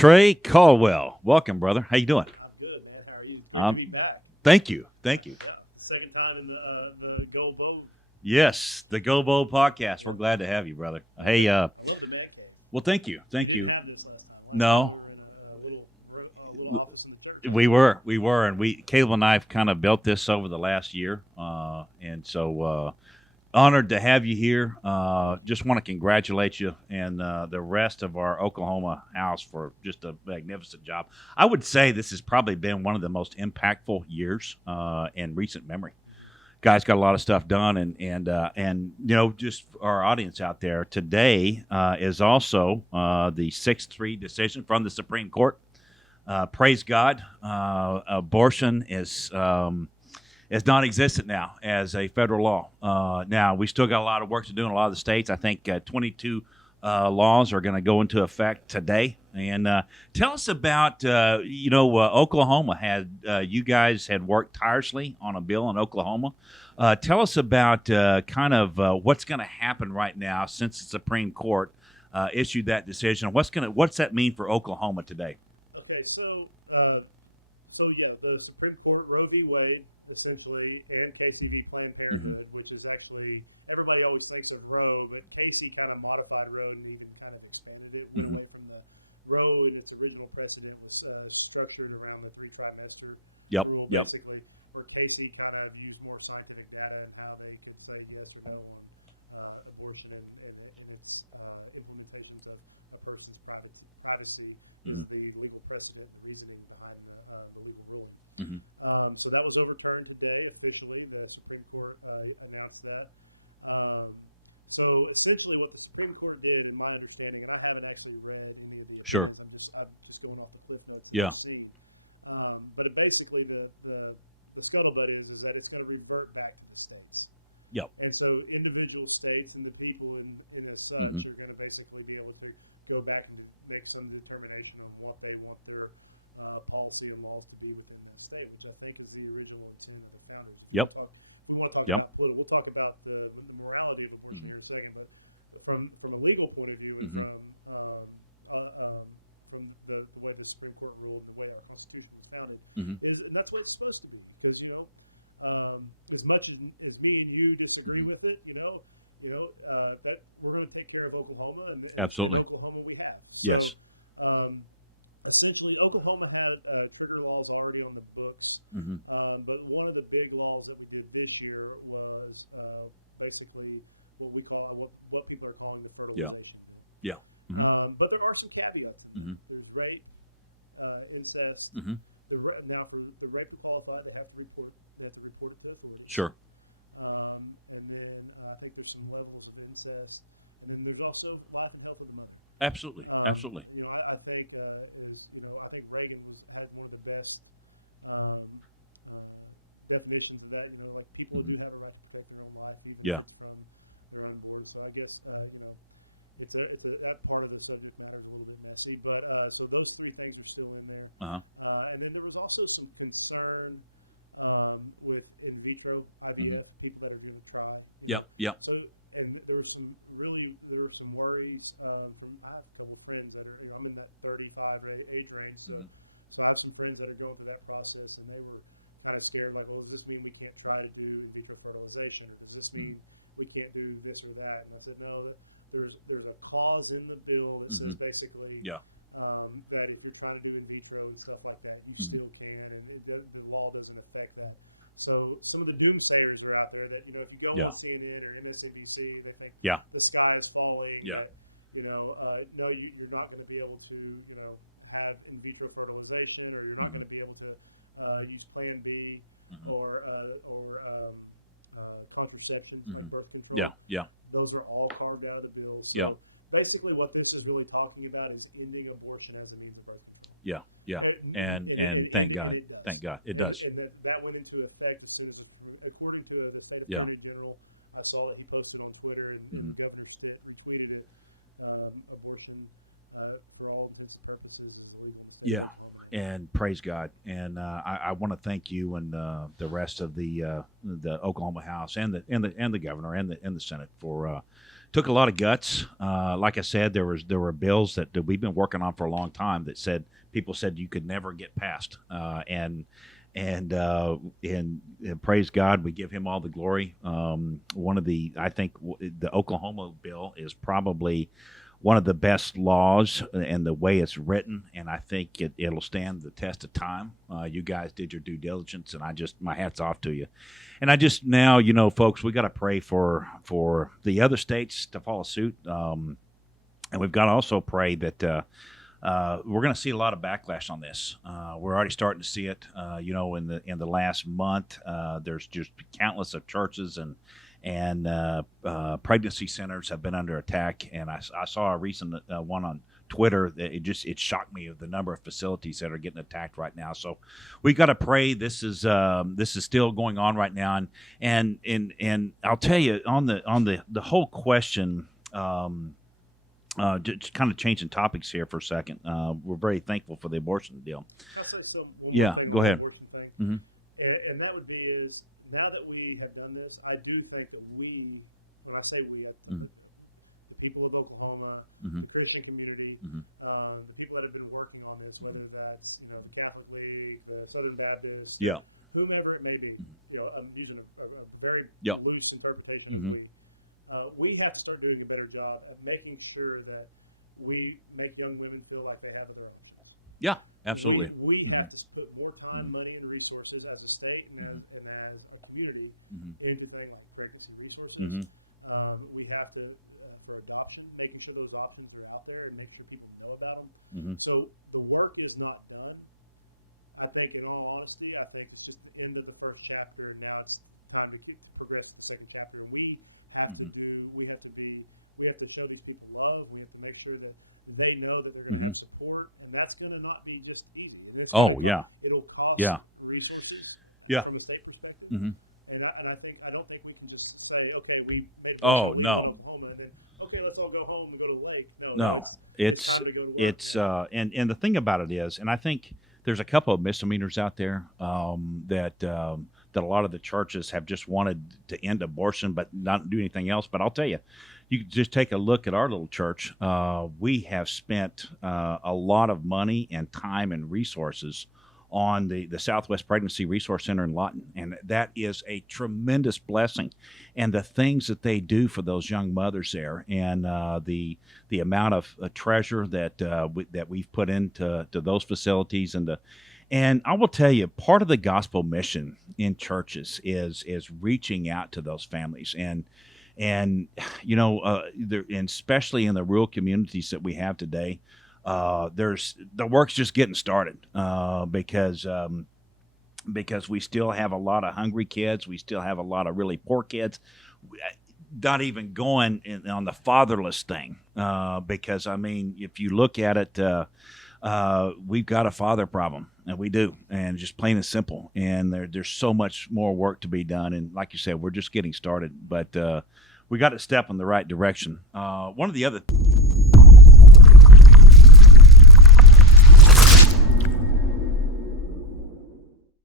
Trey Caldwell. Welcome, brother. How you doing? I'm good, man. How are you? Good Um, to be back. Thank you. Thank you. Yeah. Second time in the Gold Bowl. Yes, the Go Bowl podcast. We're glad to have you, brother. Hey, I love the man cave. well, thank you. Thank We didn't you. have this last time. No, We were in a little office in the church. we were, and Caleb and I have kind of built this over the last year, and so honored to have you here. Just want to congratulate you and the rest of our Oklahoma house for just a magnificent job. I would say this has probably been one of the most impactful years in recent memory. Guys got a lot of stuff done, and just our audience out there today is also the 6-3 decision from the Supreme Court. Praise God, abortion is non-existent now as a federal law. Now we still got a lot of work to do in a lot of the states. I think 22 laws are going to go into effect today. And tell us about Oklahoma had you guys had worked tirelessly on a bill in Oklahoma. Tell us about kind of what's going to happen right now since the Supreme Court issued that decision. What's that mean for Oklahoma today? Okay, so yeah, the Supreme Court, Roe V. Wade, essentially, and KCB Planned Parenthood, which is actually, everybody always thinks of Roe, but Casey kind of modified Roe and even kind of expanded it. It went from the Roe in its original precedent was structured around the 3 trimester rule, basically, where Casey kind of used more scientific data and how they could say yes or no on abortion and its implementations of a person's privacy, the legal precedent, the reasoning behind the legal rule. So that was overturned today officially. The Supreme Court announced that. So essentially, what the Supreme Court did, in my understanding, and I haven't actually read any of the Sure. I'm just going off the cliff notes. Yeah. To see. But basically, the scuttlebutt is that it's going to revert back to the states. Yep. And so individual states and the people in as such are going to basically be able to go back and make some determination of what they want their policy and laws to be within that state, which I think is the original intent of the founders. Yep. We want to talk about political. We'll talk about the morality of abortion here in a second, but from a legal point of view, from the way the Supreme Court ruled, the way our Constitution was founded, that's what it's supposed to be. Because as much as me and you disagree with it, that we're going to take care of Oklahoma, and absolutely Oklahoma we have. So, yes. Essentially, Oklahoma had trigger laws already on the books, but one of the big laws that we did this year was basically what people are calling the fertilization. Yeah. But there are some caveats. There's rape, incest. Now, for the rape to qualify, they have to report it. Sure. And then I think there's some levels of incest, and then there's also life and health of the mother. Absolutely. Absolutely. I think I think Reagan had one of the best definitions of that. Like people do have a right to protect their own life, even Yeah. their own voice. So I guess that part of the subject matter is a little bit messy, but so those 3 things are still in there. And then there was also some concern with in vitro IVF, people that are going to try. Yep. So, and there were some worries from I have a couple of friends that are, I'm in that 35 age range, so I have some friends that are going through that process, and they were kind of scared, like, well, does this mean we can't try to do in vitro fertilization, or does this mean we can't do this or that? And I said, no, there's a clause in the bill that says basically that if you're trying to do in vitro and stuff like that, you still can, and the law doesn't affect that. So some of the doomsayers are out there that, if you go on CNN or MSNBC, they think the sky is falling. That, no, you're not going to be able to, have in vitro fertilization, or you're not going to be able to use Plan B or contraception, like birth control. Those are all carved out of the bill. So basically, what this is really talking about is ending abortion as a means of birth. And thank God it does. And that went into effect as soon as, according to the state attorney general, I saw it. He posted on Twitter, and the governor retweeted it. Abortion, for all intents and purposes, is legal. And praise God. And I want to thank you and the rest of the Oklahoma House and the governor and the Senate for took a lot of guts. Like I said, there were bills that we've been working on for a long time that said people said you could never get passed, and praise God, we give Him all the glory. One of I think the Oklahoma bill is probably one of the best laws and the way it's written, and I think it'll stand the test of time. You guys did your due diligence, and my hat's off to you. And I just now, folks, we got to pray for the other states to follow suit, and we've got to also pray that we're going to see a lot of backlash on this. We're already starting to see it. In the last month, there's just countless of churches and pregnancy centers have been under attack. And I saw a recent one on Twitter that it shocked me of the number of facilities that are getting attacked right now. So we got to pray. This is still going on right now. And I'll tell you on the whole question. Just kind of changing topics here for a second. We're very thankful for the abortion deal. Yeah, go ahead. Mm-hmm. And that would be is now that we have done this, I do think that when I say we, mm-hmm. the people of Oklahoma, mm-hmm. the Christian community, mm-hmm. The people that have been working on this, whether that's the Catholic League, the Southern Baptists, yeah, whomever it may be, mm-hmm. I'm using a very yep. loose interpretation mm-hmm. of we have to start doing a better job at making sure that we make young women feel like they have a right. Yeah, absolutely. We mm-hmm. have to put more time, mm-hmm. money, and resources as a state and, mm-hmm. and as a community mm-hmm. into things like pregnancy resources. Mm-hmm. We have to, for adoption, making sure those options are out there and make sure people know about them. Mm-hmm. So the work is not done. I think, in all honesty, it's just the end of the first chapter, and now it's time to progress to the second chapter. And we have mm-hmm. we have to show these people love. We have to make sure that they know that they're going to mm-hmm. have support, and that's going to not be just easy. Yeah. It'll cost resources from a state perspective. Mm-hmm. And I don't think we can just say, okay, we make no. Oklahoma, and then okay, let's all go home and go to the lake. No. It's time to go to work. And the thing about it is, and I think there's a couple of misdemeanors out there that a lot of the churches have just wanted to end abortion but not do anything else. But I'll tell you, you can just take a look at our little church. We have spent a lot of money and time and resources on the Southwest Pregnancy Resource Center in Lawton, and that is a tremendous blessing. And the things that they do for those young mothers there, and the amount of treasure that we've put into those facilities, and I will tell you, part of the gospel mission in churches is reaching out to those families, and especially in the rural communities that we have today. The work's just getting started because we still have a lot of hungry kids. We still have a lot of really poor kids, not even going on the fatherless thing. Because if you look at it, we've got a father problem, and we do, and just plain and simple. And there's so much more work to be done. And like you said, we're just getting started, but we got to step in the right direction. One of the other